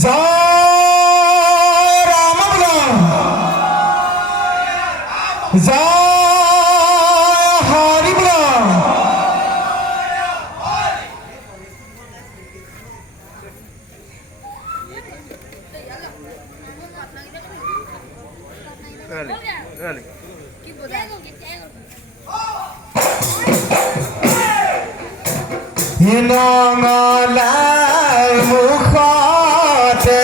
জয় ৰাম জয় হৰি নঙলাৰ মুখতে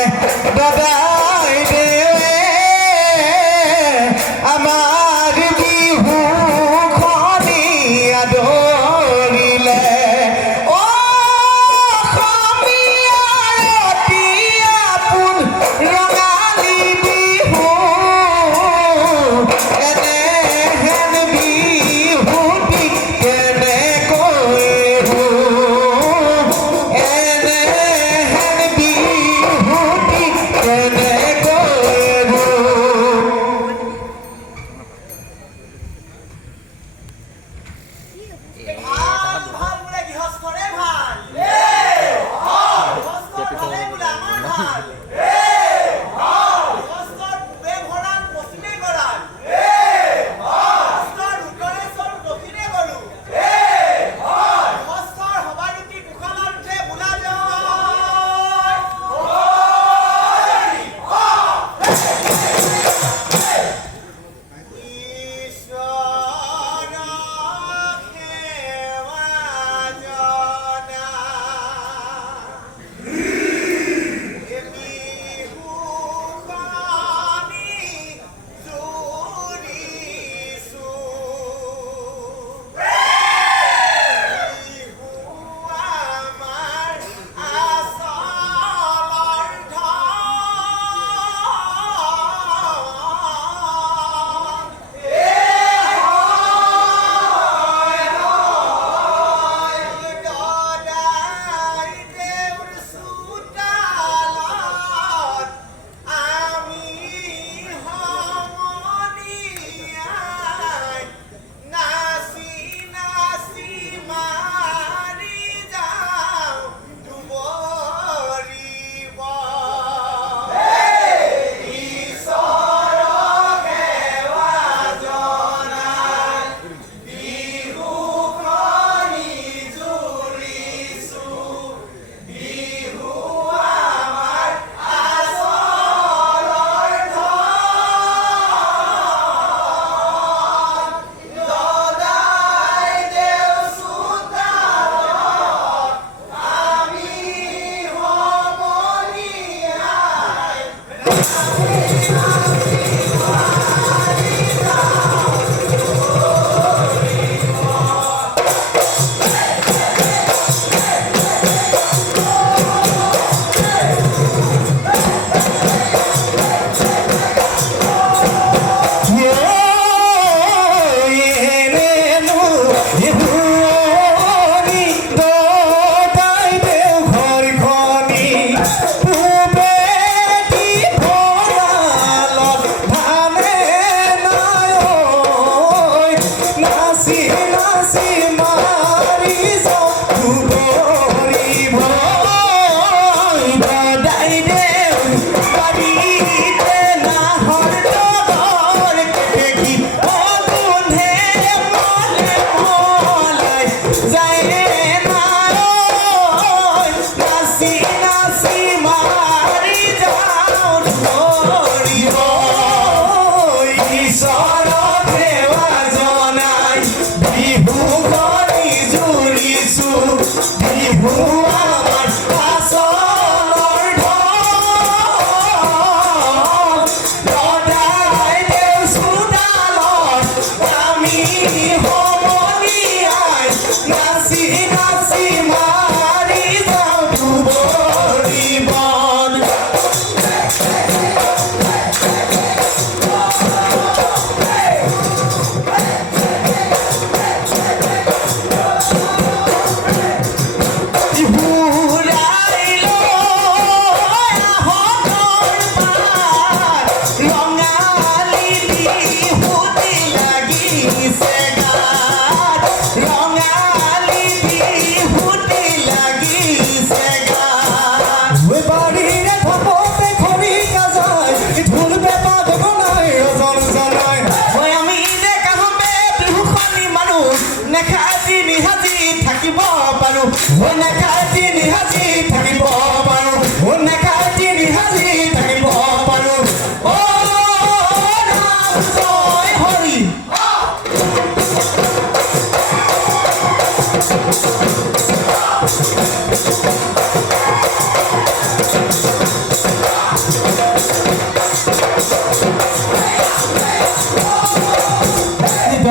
দাদাই দেৱে আমাৰ বিহু খনি আদৰিলে অসমীয়াৰ অতি আপোন ৰঙালী বিহু এনেহেন বিহুটি কেনেকৈ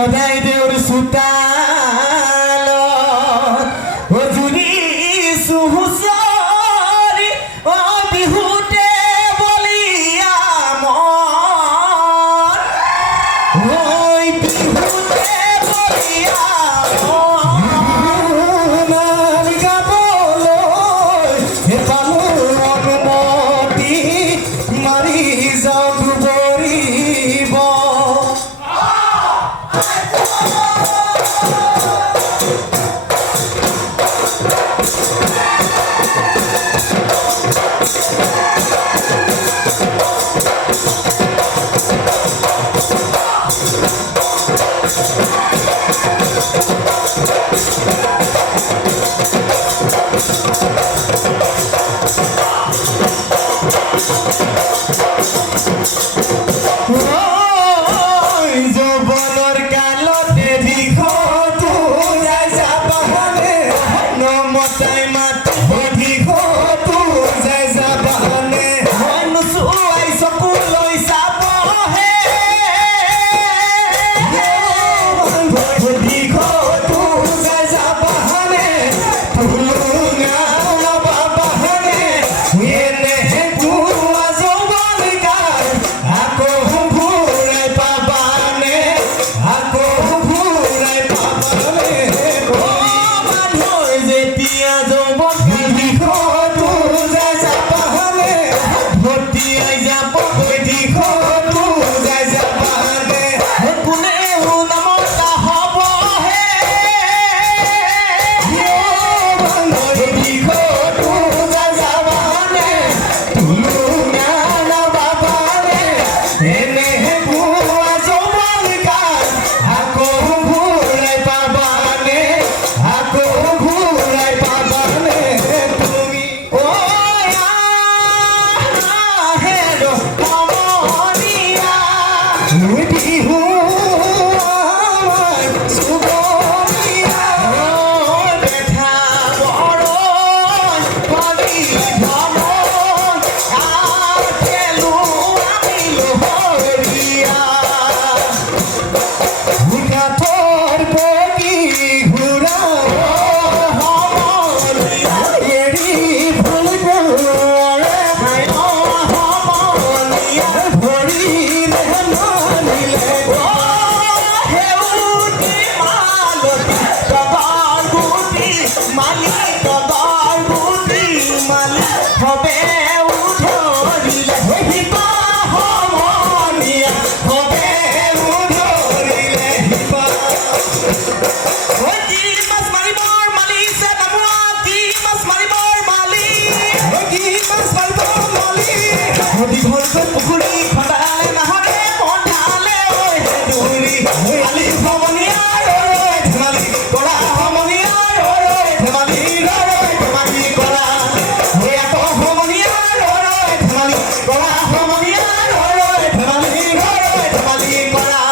সদায় দেউৰ চোতালত জুৰিছো হুঁচৰি বিহুতে বলিয়া মন বিহুতে বলিয়া মন গাবলৈ পালো অনুমতি মাৰি যাওঁ দুবৰিব যৌৱনৰ কালতে দীঘটো যাই যাবানে নমতাই মাত দীঘটো যাই যাবানে নোচোৱাই চকুলৈ চাবহে দীঘটো যাই যাবানে তুলুঙা বাবানে এনেহে পুৱা যৌৱন কাল আকৌ ঘূৰাই পাবানে আকৌ ঘূৰাই পাবানে মানুহৰ যেতিয়া যৌৱন দিশতো যাই যাবানে ভটিয়াই যাব দিশতো যাই যাবানে কোনেও নামতা হ'বহে দিশতো যাই যাবানে তুলুঙা বাবানে এনেহে পুৱা যৌৱন কাল আকৌ ঘূৰাই পাবানে আকৌ ঘূৰাই পাবানে তুমি হেৰ সমনীয়া বিহু আমাৰ চুবুৰীয়া দেখা বৰণ কবি ভ্ৰমণ খেলো আমি লোহৰীয়া কাঠৰ পকি ঘূৰা সমনীয়া এৰি ফুল গৰুৰে সমনীয়া ভৰিৰে নানিলে সেউটি মালতী তগৰ গুটি মালি তগৰ গুটি মালি হবে উধৰিলে শিপা সমনীয়া হবে উধৰিলে শিপা কি মাছ মাৰিবৰ মালিছে নামোৱা কি মাছ মাৰিবৰ মালি কি মাছ মাৰিবৰ মালি দীঘলকৈ পুখুৰী খন্দালে নাহৰে বন্ধালে ঐ দৌৰি আলি সমনীয়াৰ ধেমালি কৰা সমনীয়াৰ ধেমালি ধেমালি কৰা আকৌ সমনীয়াৰ ধেমালি কৰা সমনীয়াৰ ধেমালি ধেমালি কৰা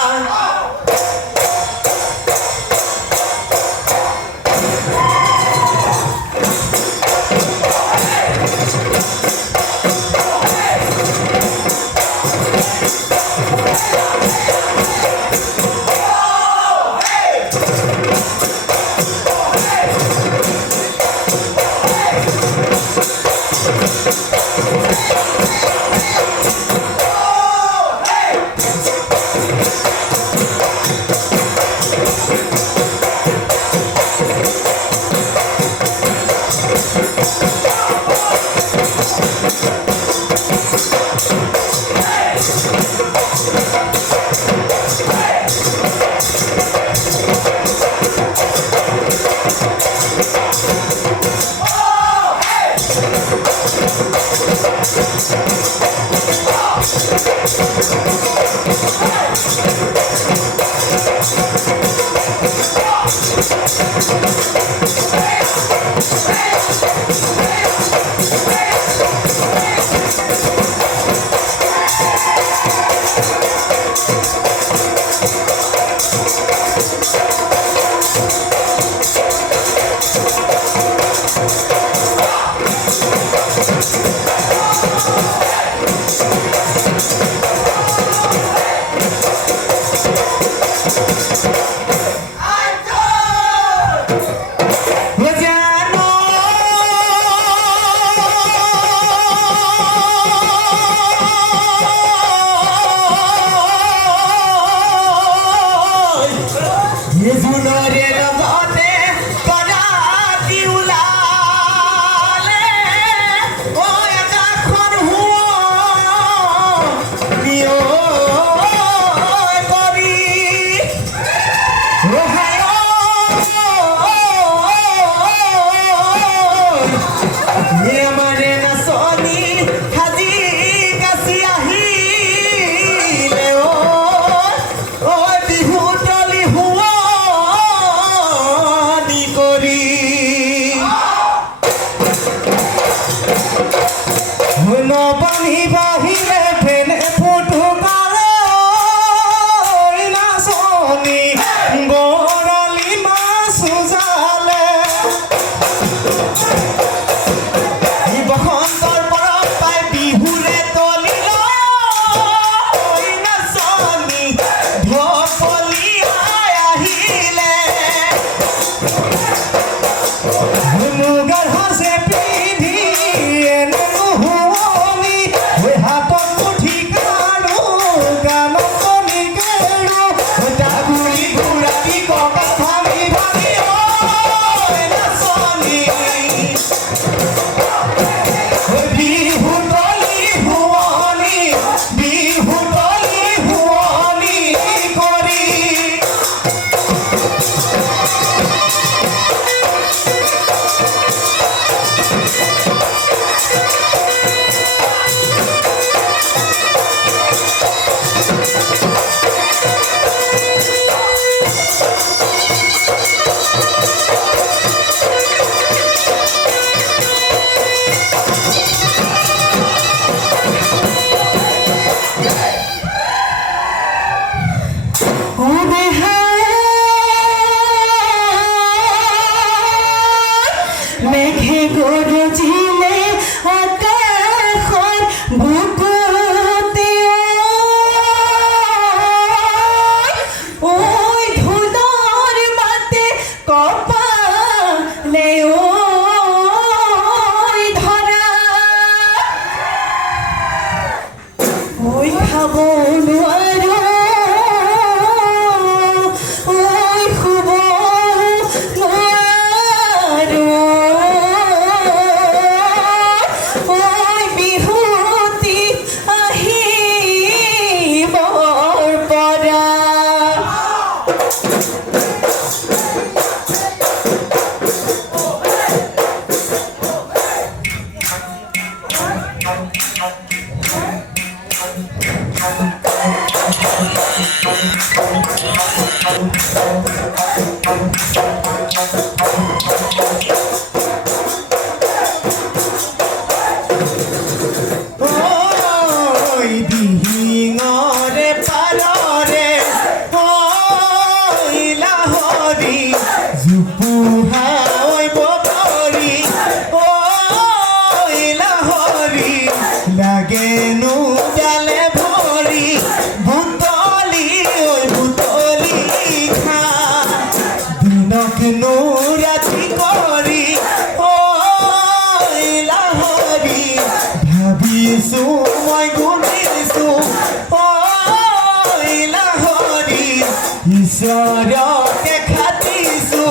ঈশ্বৰকে খাটিছো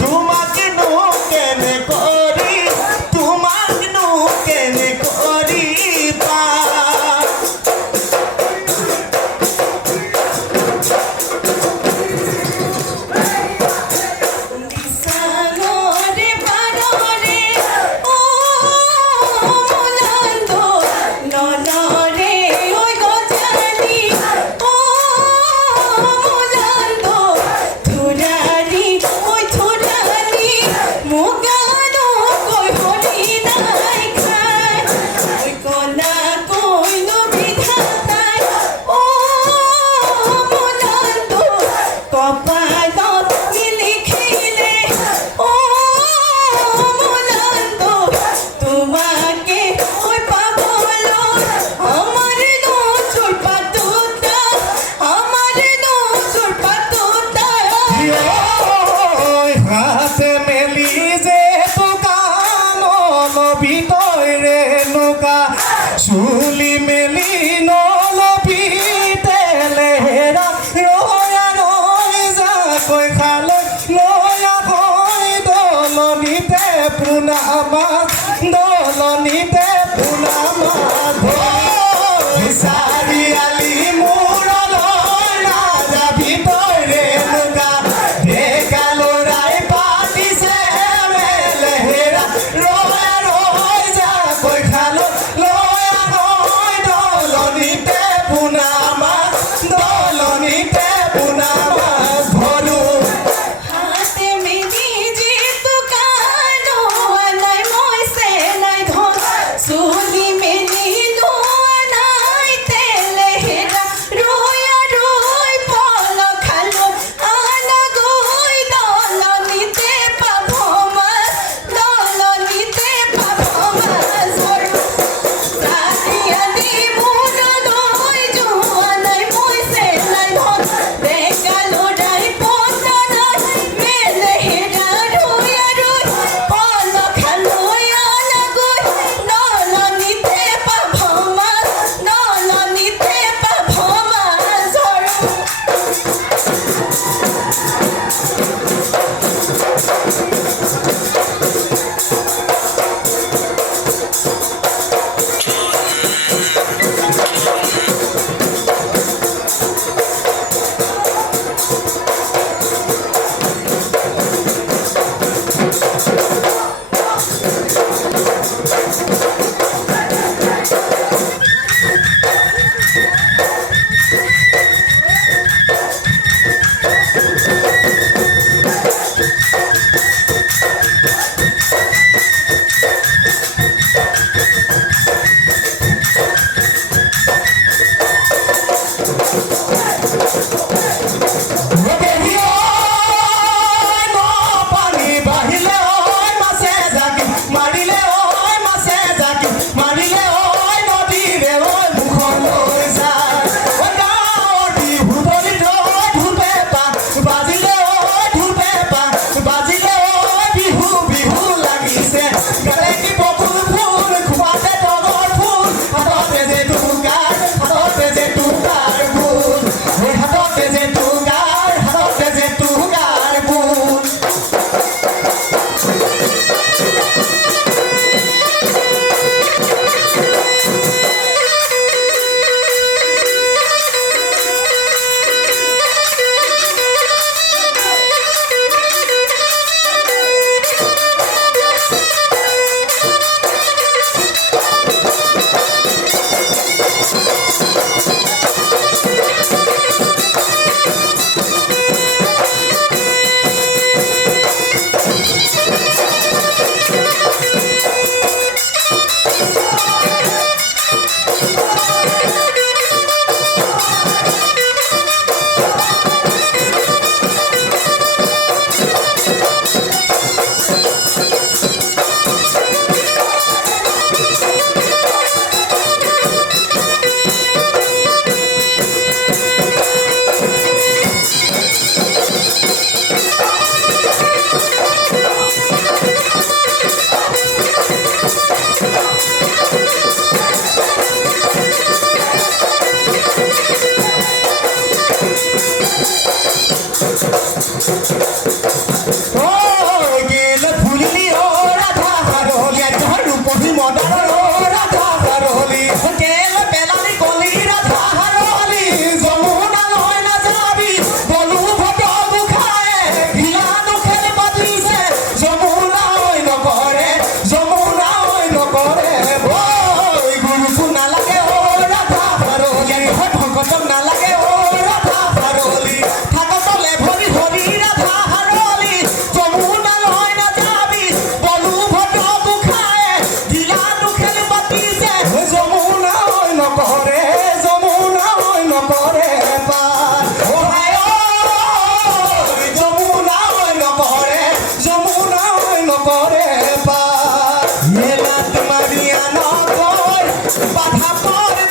তোমাকনো কেনে কৰি পাম বিছানৰে পাৰৰে ও মনন্দ ননৰে ঐ গজালি ও মনন্দ থুৰালি ঐ থুৰালি মুগানো কৈ হৰি নাই খাই ঐ কনা কৈনো বিধাতাই ও মনন্দ কপালত লিখিলে ও মনন্দ তোমাকে ওই পাগল আমার নজর পাতুতা হাতে মেলি যে দোকান ভিতরে নৌকা চুলি মেলি নলবি তেলেহেৰা ৰয়া ৰৈ যাকৈ খালে লয়া হৈ দলনিতে পোনা মাছ চাৰিআলি মূৰলৈ নাযাবি তই ৰেণুকা ডেকা ল'ৰাই পাতিছে মেলেহেৰা ৰয়া ৰৈ যাকৈ খালে লয়া হৈ দলনিতে পোনা মাছ ধৰো হাতে মেলি যে দোকান নাই মই চেলাই ধন চুলি মেলি নাই তেলেহেৰা ৰয়া ৰৈ পল খালো আন গৈ দলনিতে পাভ মাছ চাৰিআলি মূৰলৈ যোৱা নাই মই চেলাই ধন ডেকা ল'ৰাই পতা নাই মেলেহেৰা ৰয়া ৰৈ পল খালো আন গৈ দলনিতে পাভ মাছ হাততে যে টুকাৰ ফুল বাধা পড়ে